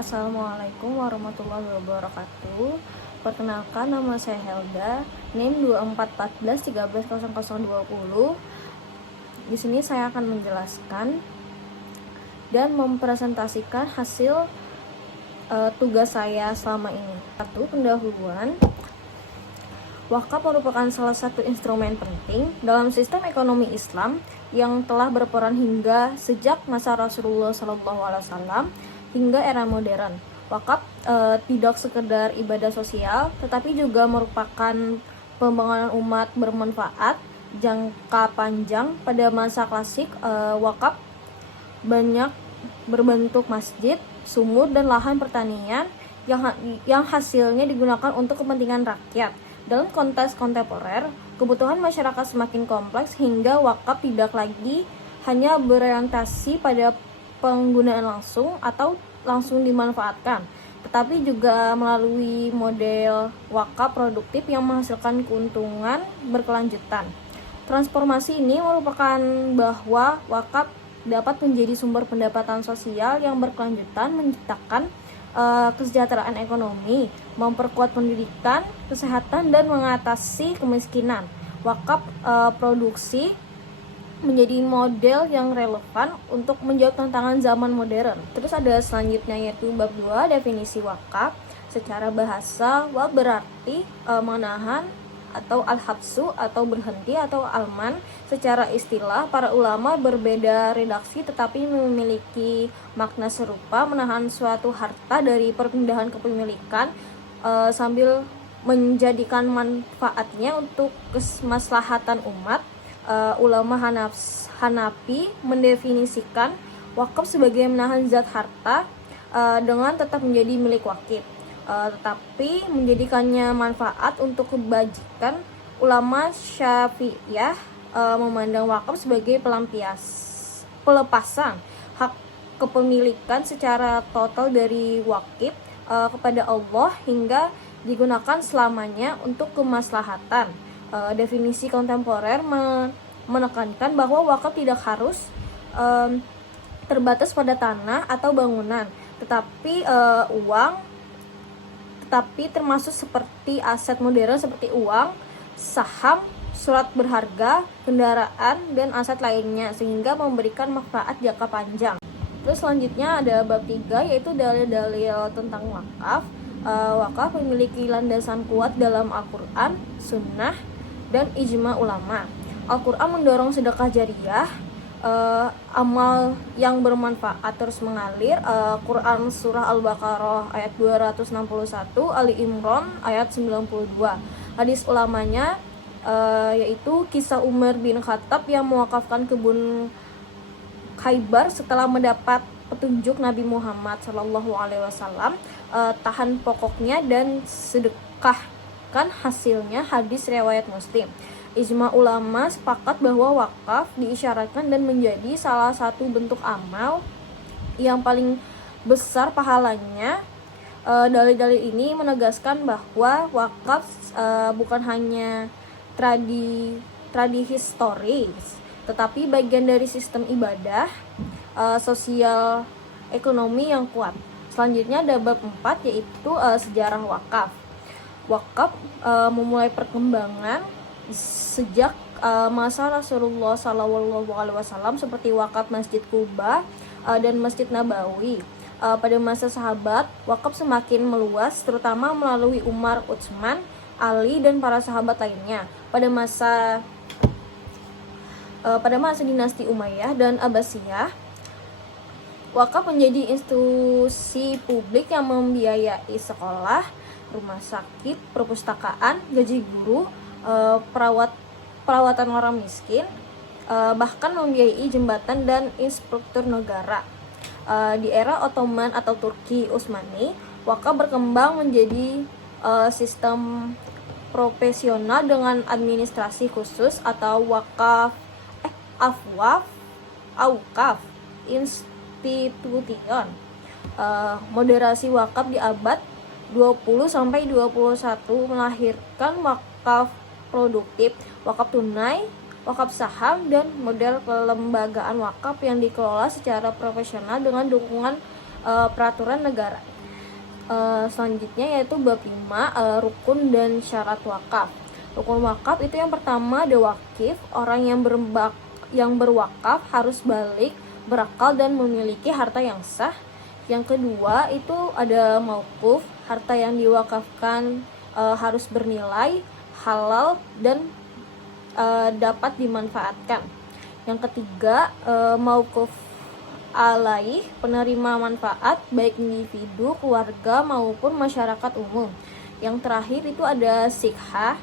Assalamualaikum warahmatullahi wabarakatuh. Perkenalkan, nama saya Helda, NIM 2414130020. Di sini saya akan menjelaskan dan mempresentasikan hasil tugas saya selama ini. Satu, pendahuluan. Wakaf merupakan salah satu instrumen penting dalam sistem ekonomi Islam yang telah berperan hingga sejak masa Rasulullah SAW hingga era modern. Wakaf tidak sekedar ibadah sosial, tetapi juga merupakan pembangunan umat bermanfaat jangka panjang. Pada masa klasik, wakaf banyak berbentuk masjid, sumur, dan lahan pertanian yang hasilnya digunakan untuk kepentingan rakyat. Dalam konteks kontemporer, kebutuhan masyarakat semakin kompleks hingga wakaf tidak lagi hanya berorientasi pada penggunaan langsung atau langsung dimanfaatkan, tetapi juga melalui model wakaf produktif yang menghasilkan keuntungan berkelanjutan. Transformasi ini merupakan bahwa wakaf dapat menjadi sumber pendapatan sosial yang berkelanjutan, menciptakan kesejahteraan ekonomi, memperkuat pendidikan, kesehatan, dan mengatasi kemiskinan. Wakaf produksi menjadi model yang relevan untuk menjawab tantangan zaman modern. Terus ada selanjutnya yaitu bab 2, definisi wakaf. Secara bahasa, waqf berarti menahan atau al-habsu atau berhenti atau alman. Secara istilah, para ulama berbeda redaksi tetapi memiliki makna serupa, menahan suatu harta dari perpindahan kepemilikan sambil menjadikan manfaatnya untuk kemaslahatan umat. Ulama Hanafi mendefinisikan wakaf sebagai menahan zat harta dengan tetap menjadi milik wakif, tetapi menjadikannya manfaat untuk kebajikan. Ulama Syafi'iyah memandang wakaf sebagai pelepasan hak kepemilikan secara total dari wakif kepada Allah hingga digunakan selamanya untuk kemaslahatan. Definisi kontemporer menekankan bahwa wakaf tidak harus terbatas pada tanah atau bangunan, tetapi termasuk seperti aset modern seperti uang, saham, surat berharga, kendaraan, dan aset lainnya, sehingga memberikan manfaat jangka panjang. Terus selanjutnya ada bab 3, yaitu dalil-dalil tentang wakaf. Wakaf memiliki landasan kuat dalam Al-Quran, Sunnah, dan ijma ulama. Al-Quran mendorong sedekah jariyah, amal yang bermanfaat terus mengalir. Quran surah Al-Baqarah ayat 261, Ali Imran ayat 92. Hadis ulamanya yaitu kisah Umar bin Khattab yang mewakafkan kebun Khaybar setelah mendapat petunjuk Nabi Muhammad SAW, tahan pokoknya dan sedekahkan hasilnya. Hadis riwayat Muslim. Ijma ulama sepakat bahwa wakaf diisyaratkan dan menjadi salah satu bentuk amal yang paling besar pahalanya. Dalil-dalil ini menegaskan bahwa wakaf bukan hanya tradi historis, tetapi bagian dari sistem ibadah, sosial, ekonomi yang kuat. Selanjutnya ada bab 4, yaitu sejarah wakaf. Wakaf memulai perkembangan sejak masa Rasulullah SAW, seperti wakaf Masjid Kuba dan Masjid Nabawi. Pada masa sahabat, wakaf semakin meluas, terutama melalui Umar, Utsman, Ali, dan para sahabat lainnya. Pada masa dinasti Umayyah dan Abbasiyah, wakaf menjadi institusi publik yang membiayai sekolah, rumah sakit, perpustakaan, gaji guru, perawatan orang miskin, bahkan membiayai jembatan dan infrastruktur negara. Di era Ottoman atau Turki Utsmani, wakaf berkembang menjadi sistem profesional dengan administrasi khusus atau Awqaf Institution. Moderasi wakaf di abad 20 sampai 21 melahirkan wakaf produktif, wakaf tunai, wakaf saham, dan model kelembagaan wakaf yang dikelola secara profesional dengan dukungan peraturan negara. Selanjutnya yaitu bab 5, rukun dan syarat wakaf. Rukun wakaf itu yang pertama ada wakif, orang yang berwakaf harus balik, berakal dan memiliki harta yang sah. Yang kedua itu ada mauquf, harta yang diwakafkan harus bernilai, halal dan dapat dimanfaatkan. Yang ketiga mauquf alaih, penerima manfaat baik individu, keluarga maupun masyarakat umum. Yang terakhir itu ada sikhah,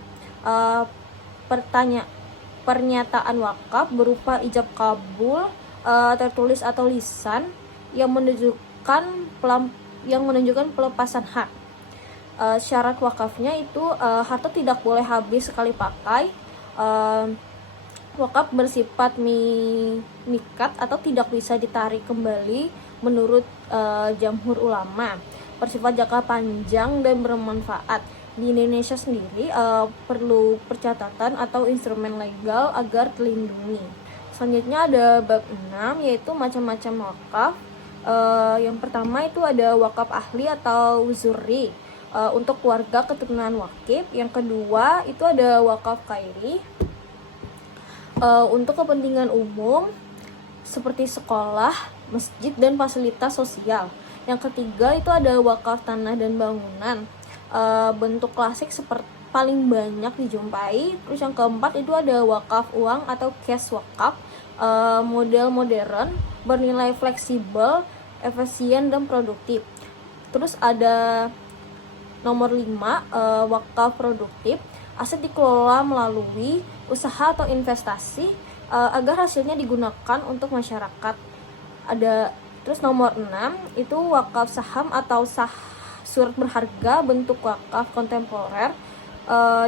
pernyataan wakaf berupa ijab kabul tertulis atau lisan yang menunjukkan pelepasan hak. Syarat wakafnya itu harta tidak boleh habis sekali pakai. Wakaf bersifat mikat atau tidak bisa ditarik kembali menurut jamhur ulama. Bersifat jangka panjang dan bermanfaat. Di Indonesia sendiri perlu percatatan atau instrumen legal agar terlindungi. Selanjutnya ada bab 6 yaitu macam-macam wakaf. Yang pertama itu ada wakaf ahli atau zurri untuk keluarga keturunan wakif. Yang kedua itu ada wakaf khairi untuk kepentingan umum seperti sekolah, masjid, dan fasilitas sosial. Yang ketiga itu ada wakaf tanah dan bangunan, bentuk klasik seperti paling banyak dijumpai. Terus yang keempat itu ada wakaf uang atau cash wakaf, model modern, bernilai fleksibel, efisien, dan produktif. Terus ada nomor 5, wakaf produktif, aset dikelola melalui usaha atau investasi agar hasilnya digunakan untuk masyarakat. Ada terus nomor 6 itu wakaf saham atau surat berharga, bentuk wakaf kontemporer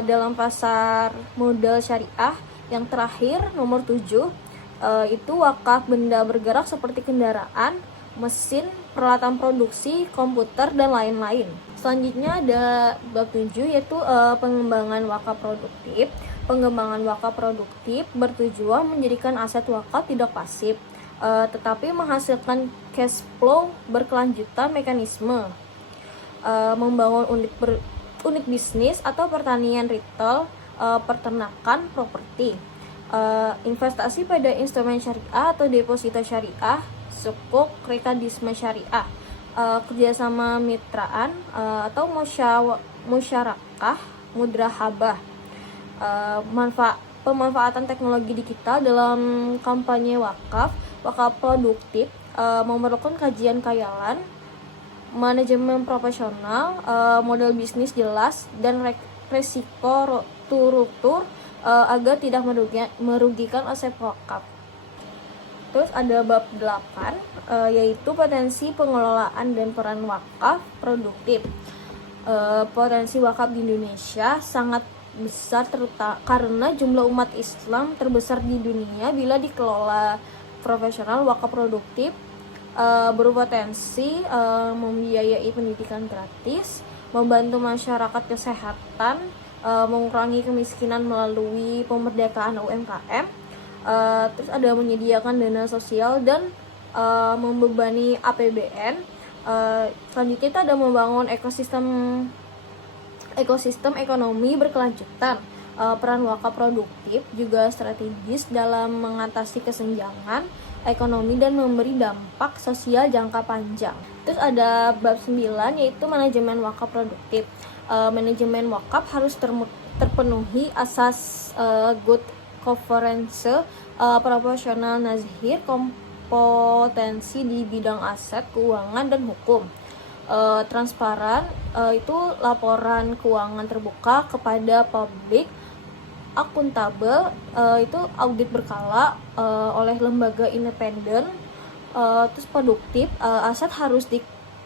dalam pasar modal syariah. Yang terakhir nomor 7 itu wakaf benda bergerak seperti kendaraan, mesin, peralatan produksi, komputer, dan lain-lain. Selanjutnya ada bab 7 yaitu pengembangan wakaf produktif. Pengembangan wakaf produktif bertujuan menjadikan aset wakaf tidak pasif, tetapi menghasilkan cash flow berkelanjutan mekanisme, membangun unit bisnis atau pertanian retail, peternakan, properti, investasi pada instrumen syariah atau deposito syariah, sukuk, reksadisme syariah, kerjasama mitraan atau musyarakah mudrahabah, pemanfaatan teknologi digital dalam kampanye wakaf produktif, memerlukan kajian khayalan, manajemen profesional, model bisnis jelas, dan resiko turut agar tidak merugikan aset wakaf. Terus ada bab 8 yaitu potensi pengelolaan dan peran wakaf produktif. Potensi wakaf di Indonesia sangat besar karena jumlah umat Islam terbesar di dunia. Bila dikelola profesional, wakaf produktif berpotensi membiayai pendidikan gratis, membantu masyarakat kesehatan, mengurangi kemiskinan melalui pemerdayaan UMKM, terus ada menyediakan dana sosial dan membebani APBN. Selanjutnya kita ada membangun ekosistem ekonomi berkelanjutan. Peran wakaf produktif juga strategis dalam mengatasi kesenjangan ekonomi dan memberi dampak sosial jangka panjang. Terus ada bab 9 yaitu manajemen wakaf produktif. Manajemen wakaf harus terpenuhi asas good governance, proporsional nazhir, kompetensi di bidang aset, keuangan, dan hukum. Transparan, itu laporan keuangan terbuka kepada publik, akuntabel, itu audit berkala oleh lembaga independen. Terus produktif, aset harus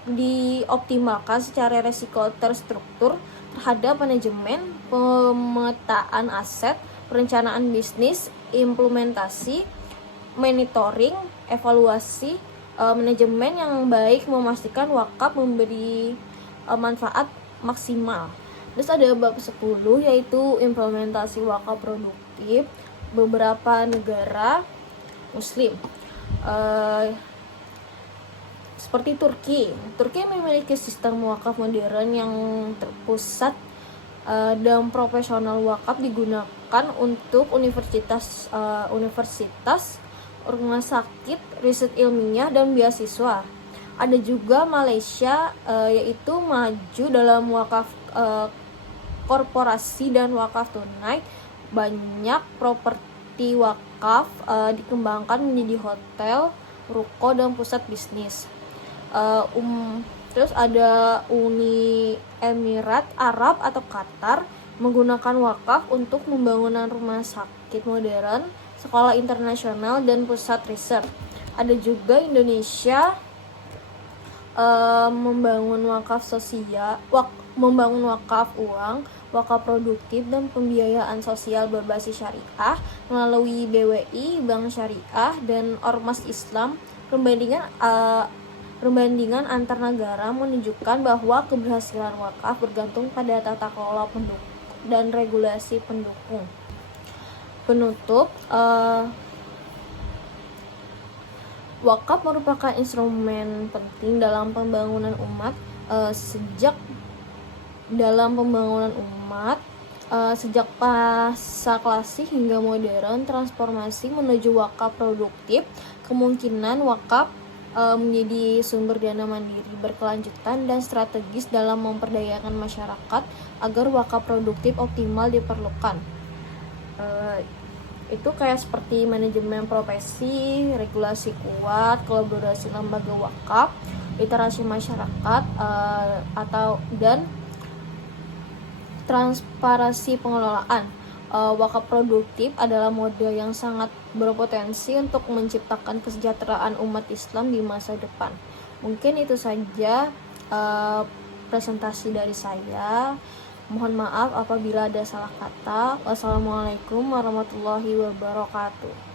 dioptimalkan secara resiko terstruktur terhadap manajemen, pemetaan aset, perencanaan bisnis, implementasi, monitoring, evaluasi, manajemen yang baik memastikan wakaf memberi manfaat maksimal. Terus ada bab 10 yaitu implementasi wakaf produktif beberapa negara muslim. seperti Turki. Turki memiliki sistem wakaf modern yang terpusat dan profesional. Wakaf digunakan untuk universitas, rumah sakit, riset ilmiah, dan beasiswa. Ada juga Malaysia, yaitu maju dalam wakaf korporasi dan wakaf tunai. Banyak properti wakaf dikembangkan menjadi hotel, ruko, dan pusat bisnis. Terus ada Uni Emirat Arab atau Qatar menggunakan wakaf untuk pembangunan rumah sakit modern, sekolah internasional, dan pusat riset. Ada juga Indonesia membangun wakaf sosial, membangun wakaf uang, wakaf produktif, dan pembiayaan sosial berbasis syariah melalui BWI, Bank Syariah, dan Ormas Islam. Perbandingan antar negara menunjukkan bahwa keberhasilan wakaf bergantung pada tata kelola pendukung dan regulasi pendukung. Penutup, wakaf merupakan instrumen penting dalam pembangunan umat. Sejak masa klasik hingga modern, transformasi menuju wakaf produktif, kemungkinan wakaf menjadi sumber dana mandiri berkelanjutan dan strategis dalam memperdayakan masyarakat agar wakaf produktif optimal diperlukan. Itu kayak seperti manajemen profesi, regulasi kuat, kolaborasi lembaga wakaf, literasi masyarakat, dan transparansi pengelolaan. Wakaf produktif adalah mode yang sangat berpotensi untuk menciptakan kesejahteraan umat Islam di masa depan. Mungkin itu saja presentasi dari saya. Mohon maaf apabila ada salah kata. Wassalamualaikum warahmatullahi wabarakatuh.